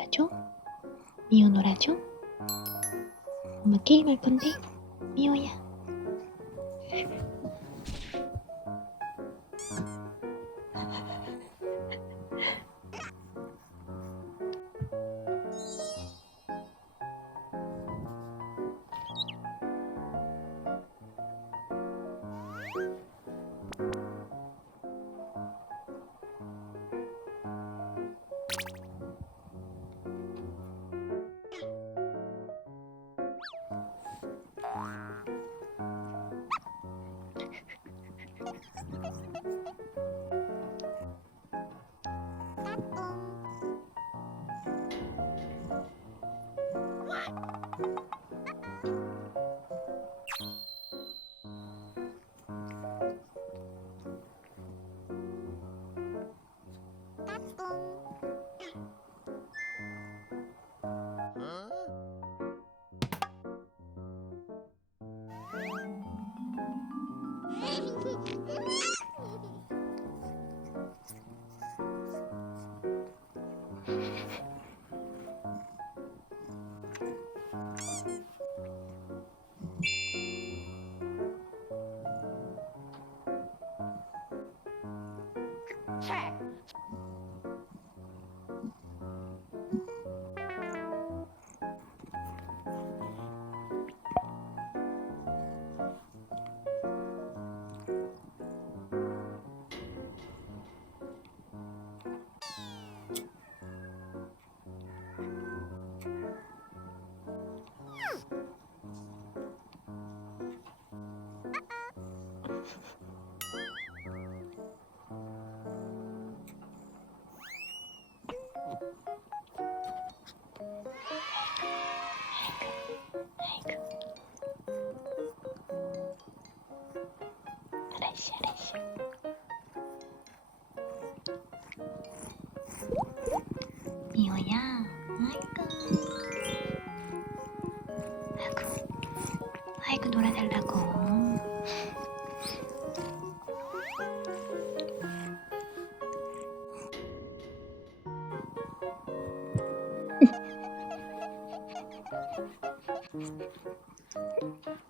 놀아줘? 미호 놀아줘? 엄마 게임할 건데? 미호야. 아이 미호야, 아이고. 아이고, 아이고 놀아달라고.